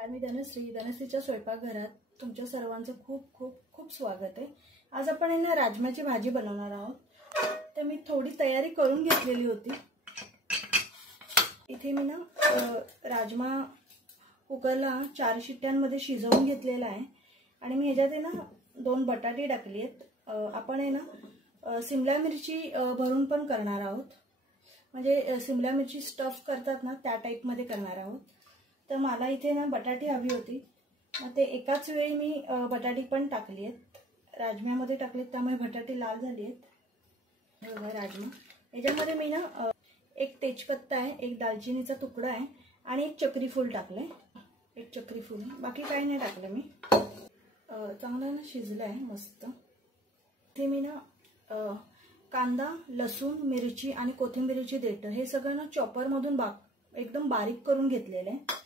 नमस्कार, मी धनश्रीच्या स्वयंपाकघरात तुमच्या सर्वांचं खूप खूप खूप स्वागत आहे। आज आपण ना राजमाची भाजी बनवणार आहोत। तर मी थोडी तयारी करून घेतलेली होती। इथे मी ना राजमा कुकरला 4 शिट्ट्यांमध्ये शिजवून घेतलेला आहे आणि मी ह्याच्यात ना 2 बटाटे टाकले आहेत। आपण ना शिमला मिरची भरून पण करणार आहोत, म्हणजे शिमला मिरची स्टफ करतात ना त्या टाइप मध्ये करणार आहोत। तर मला इथे ना बटाटे हवी होती, मग ते एकाच वेळी मी बटाटे पण टाकली आहेत, राजम्यामध्ये टाकलेत, त्यामुळे बटाटे लाल झाले आहेत। राजमा याच्यामध्ये मी ना एक तेजपत्ता आहे, एक दालचिनीचा तुकडा आहे आणि एक चक्री फूल टाकले, एक चक्री फूल, बाकी काही नाही टाकलं मी। चांगलं ना शिजलं आहे मस्त। ते मी ना कांदा, लसूण, मिरची आणि कोथिंबीरची देठ हे सगळं ना चॉपर मधून एकदम बारीक करून घेतलेलं आहे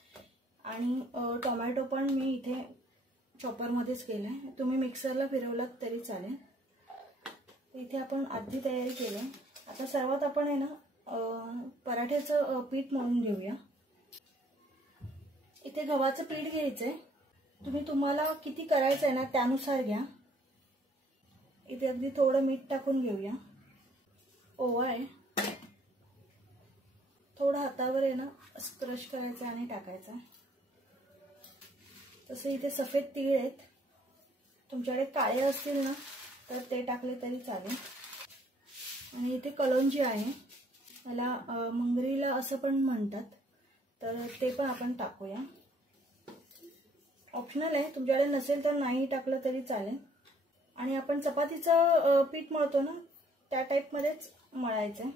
आणि टोमॅटो पण मी इथे चॉपर मध्येच केलाय, तुम्ही मिक्सरला फिरवलात तरी चालेल। इथे आपण अर्धी तयारी केली। आता सर्वात आपण आहे ना पराठ्याचं पीठ मळून घेऊया। इथे गव्हाचं पीठ घ्यायचंय, तुम्हाला किती करायचं आहे ना त्यानुसार घ्या। इथे अगदी थोडं मीठ टाकून घेऊया, ओवा आहे, थोडं हातावर आहे ना क्रश करायचं आणि टाकायचं। तसे इथे सफेद तीळ आहेत, तुमच्याकडे काळे असतील ना तर ते टाकले तरी चालेल। आणि इथे कलोंजी आहे, मला मंगरीला असं पण म्हणतात, तर ते पण आपण टाकूया। ऑप्शनल आहे, तुमच्याकडे नसेल तर नाही टाकलं तरी चालेल। आणि आपण चपातीचं पीठ मळतो ना त्या टाइप मध्येच मळायचं।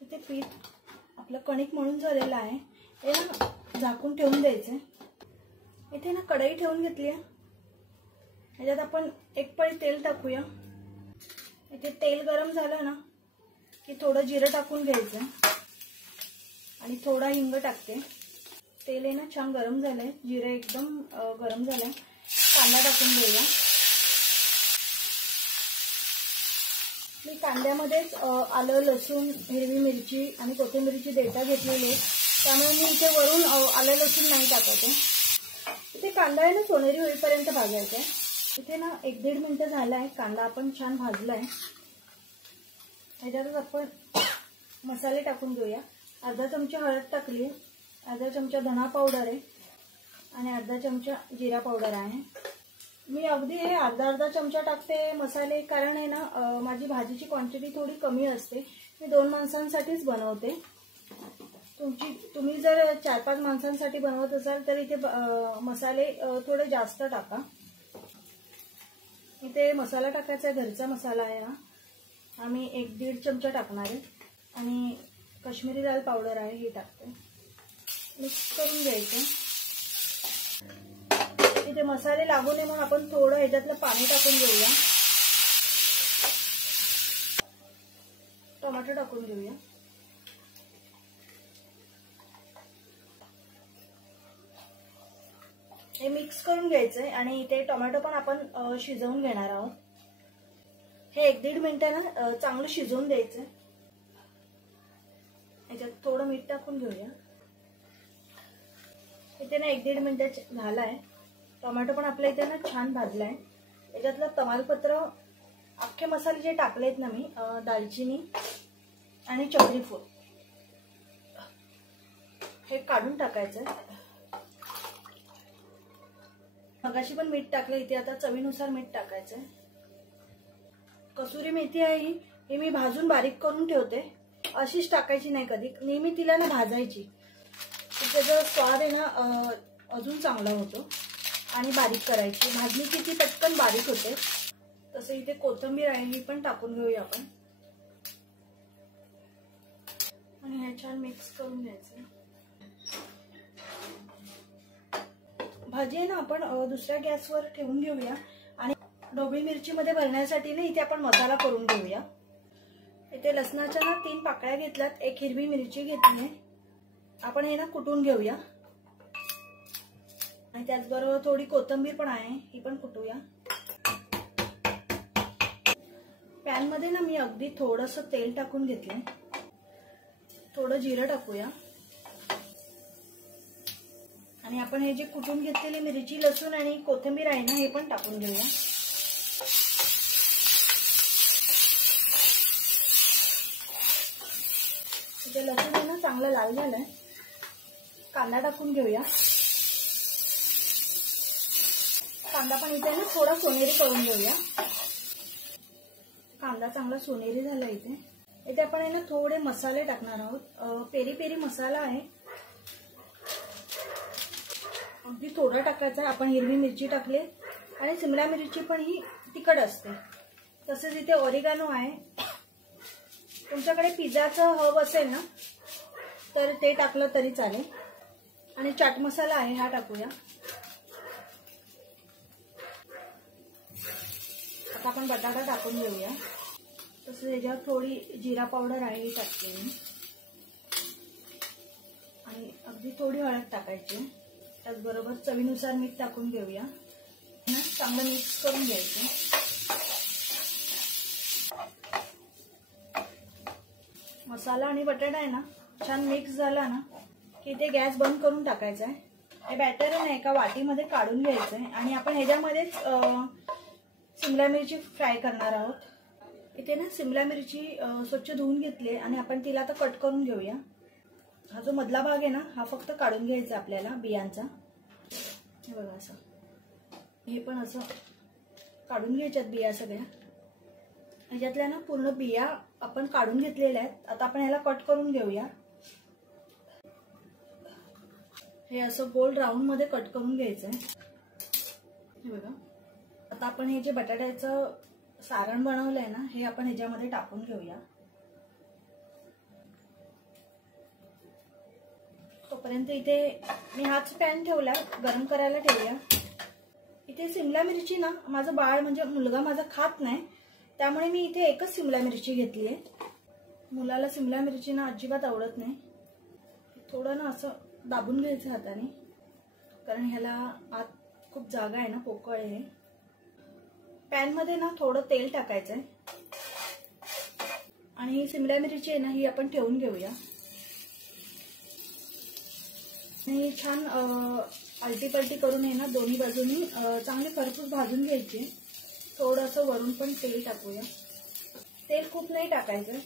इथे पीठ आपलं कणिक मळून झालेलं आहे, हे ना झाकून ठेवून द्यायचं। इथे ना कढई ठेवून घेतली आहे, ह्याच्यात आपण एक पळी तेल टाकूया। इथे तेल गरम झालं ना की थोडं जिरं टाकून घ्यायचं आणि थोडा हिंग टाकते। तेल आहे ना छान गरम झालंय, जिरं एकदम गरम झालंय, कांदा टाकून घेऊया। मी कांद्यामध्येच आलं, लसूण, हिरवी मिरची आणि कोथिंबीरची देठा घेतलेली आहे, त्यामुळे मी इथे वरून आलं लसूण नाही टाकत आहे। इथे कांदा आहे ना सोनेरी होईपर्यंत भाजायचा आहे। इथे ना 1-1.5 मिनिटं झालाय, कांदा आपण छान भाजलाय। ह्याच्यातच आपण मसाले टाकून घेऊया। अर्धा चमचा हळद टाकली, अर्धा चमचा धना पावडर आहे आणि अर्धा चमचा जिरा पावडर आहे। मी अगदी हे अर्धा चमचा टाकते मसाले, कारण आहे ना माझी भाजीची क्वांटिटी थोडी कमी असते, मी 2 माणसांसाठीच बनवते। तुम्ही जर 4-5 माणसांसाठी बनवत असाल तर इथे मसाले थोडे जास्त टाका। इथे मसाला टाकायचा आहे, घरचा मसाला आहे हा, आम्ही 1-1.5 चमचा टाकणार आहे आणि काश्मीरी लाल पावडर आहे हे टाकते। मिक्स करून घ्यायचं। इथे मसाले लागू नये म्हणून आपण थोडं ह्याच्यातलं पाणी टाकून घेऊया, टोमॅटो टाकून घेऊया। हे मिक्स करून घ्यायचंय आणि इथे टोमॅटो पण आपण शिजवून घेणार आहोत। हे 1-1.5 मिनिटांना चांगलं शिजवून द्यायचं। ह्याच्यात थोडं मीठ टाकून घेऊया। इथे ना 1-1.5 मिनिट झालाय, टोमॅटो पण आपल्या इथे ना छान भाजलाय। याच्यातलं तमालपत्र, अख्खे मसाले जे टाकलेत ना मी, दालचिनी आणि चक्री फूल, हे काढून टाकायचं। मगाशी पण मीठ टाकलं, इथे आता चवीनुसार मीठ टाकायचं। कसुरी मेथी आहे ही मी भाजून बारीक करून ठेवते, अशीच टाकायची नाही कधी, नेहमी तिला ना भाजायची, त्याचा स्वाद आहे ना अजून चांगला होतो। आणि बारीक करायची, भाजली की ती पटकन बारीक होते। तसं इथे कोथिंबीर आहे, ही पण टाकून घेऊया आपण आणि हे छान मिक्स करून घ्यायचं। भाजी आहे ना आपण दुसऱ्या गॅसवर ठेवून घेऊया आणि ढोबळी मिरची मध्ये भरण्यासाठी ना इथे आपण मसाला करून घेऊया। इथे लसणाच्या ना 3 पाकळ्या घेतल्यात, एक हिरवी मिरची घेतली, आपण हे ना कुटून घेऊया आणि त्याचबरोबर थोडी कोथिंबीर पण आहे, ही पण कुटूया। पॅनमध्ये ना मी अगदी थोडंसं तेल टाकून घेतलंय. थोडं जिरं टाकूया आणि आपण हे जे कुटून घेतलेली मिरची, लसूण आणि कोथिंबीर आहे ना, हे पण टाकून घेऊया. इथे लसूण आहे ना चांगलं लाल झालंय. कांदा टाकून घेऊया. कांदा पण इथे ना थोडा सोनेरी करून घेऊया. कांदा चांगला सोनेरी झाला. इथे आपण आहे ना थोडे मसाले टाकणार आहोत. पेरी पेरी मसाला आहे, अगदी थोडा टाकायचा. आपण हिरवी मिरची टाकली आणि शिमला मिरची पण ही तिखट असते. तसेच इथे ऑरिगॅनो आहे. तुमच्याकडे पिझ्झाचं हब असेल ना तर ते टाकलं तरी चालेल. आणि चाट मसाला आहे, हा टाकूया. आता आपण बटाटा टाकून घेऊया. तसं याच्यावर थोडी जिरा पावडर आहे, ही टाकते मी. आणि अगदी थोडी हळद टाकायची. त्याचबरोबर चवीनुसार मीठ टाकून घेऊया. चांगलं मिक्स करून घ्यायचं. मसाला आणि बटाटा आहे ना छान मिक्स झाला ना की ते गॅस बंद करून टाकायचा आहे. हे बॅटर आहे ना एका वाटीमध्ये काढून घ्यायचं आहे आणि आपण ह्याच्यामध्येच शिमला मिरची फ्राय करणार आहोत. इथे ना शिमला मिरची स्वच्छ धुवून घेतली आणि आपण तिला आता कट करून घेऊया. हा जो मधला भाग आहे ना हा फक्त काढून घ्यायचा आपल्याला बियांचा. हे बघा असं, हे पण असं काढून घ्यायच्यात बिया सगळ्या. ह्याच्यातल्या ना पूर्ण बिया आपण काढून घेतलेल्या आहेत. आता आपण ह्याला कट करून घेऊया. हे असं गोल राऊंड मध्ये कट करून घ्यायचंय. हे बघा. आता आपण हे जे बटाट्याचं सारण बनवलंय ना हे आपण ह्याच्यामध्ये टाकून घेऊया. तोपर्यंत इथे मी हाच पॅन ठेवला, गरम करायला ठेवूया. इथे शिमला मिरची ना माझं बाळ म्हणजे मुलगा माझा खात नाही, त्यामुळे मी इथे एकच शिमला मिरची घेतली आहे. मुलाला शिमला मिरची ना अजिबात आवडत नाही. थोडं ना असं दाबून घ्यायचं हाताने, कारण ह्याला आत खूप जागा आहे ना, पोकळ आहे. पॅन मध्ये ना थोडं तेल टाकायचंय आणि ही शिमला मिरची आहे ना ही आपण ठेवून घेऊया. आणि छान आलटी पलटी करून आहे ना दोन्ही बाजूनी चांगली खरपूस भाजून घ्यायची. थोडंसं वरून पण तेल टाकूया. तेल खूप नाही टाकायचं.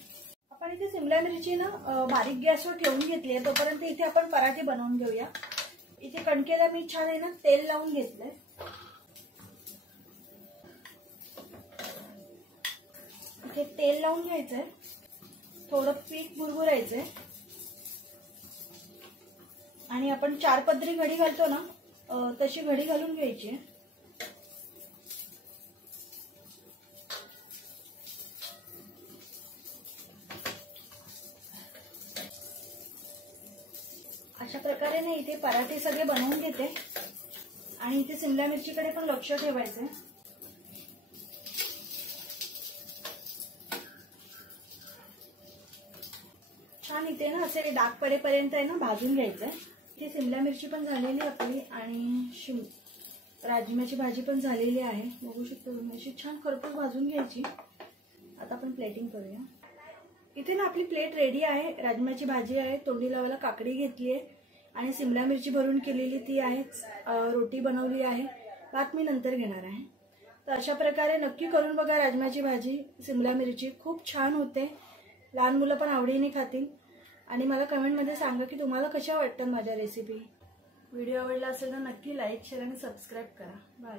आपण इथे शिमला मिरची ना बारीक गॅसवर ठेवून घेतली आहे. तोपर्यंत इथे आपण पराठे बनवून घेऊया. इथे कणकेला मी छान आहे ना तेल लावून घेतलंय. इथे तेल लावून घ्यायचंय. थोडं पीठ बुरबुरायचंय आणि आपण 4 पदरी घडी घालतो ना तशी घडी घालून घ्यायची. अशा प्रकारे ना इथे पराठे सगळे बनवून घेते आणि इथे शिमला मिरचीकडे पण लक्ष ठेवायचंय. छान इथे ना असे डाग पडेपर्यंत आहे ना भाजून घ्यायचंय. इथे शिमला मिरची पण झालेली आपली आणि राजम्याची भाजी पण झालेली आहे. बघू शकतो तुम्ही, अशी छान खरपूस भाजून घ्यायची. आता आपण प्लेटिंग करूया. इथे ना आपली प्लेट रेडी आहे. राजम्याची भाजी आहे, तोंडी लावायला काकडी घेतली आहे आणि शिमला मिरची भरून केलेली ती आहे. रोटी बनवली आहे. भात मी नंतर घेणार आहे. तर अशा प्रकारे नक्की करून बघा राजम्याची भाजी शिमला मिरची. खूप छान होते. लहान मुलं पण आवडीने खातील. आणि मला कमेंटमध्ये सांगा की तुम्हाला कशा वाटतात माझ्या रेसिपी. व्हिडिओ आवडला असेल तर नक्की लाईक, शेअर आणि सबस्क्राईब करा. बाय.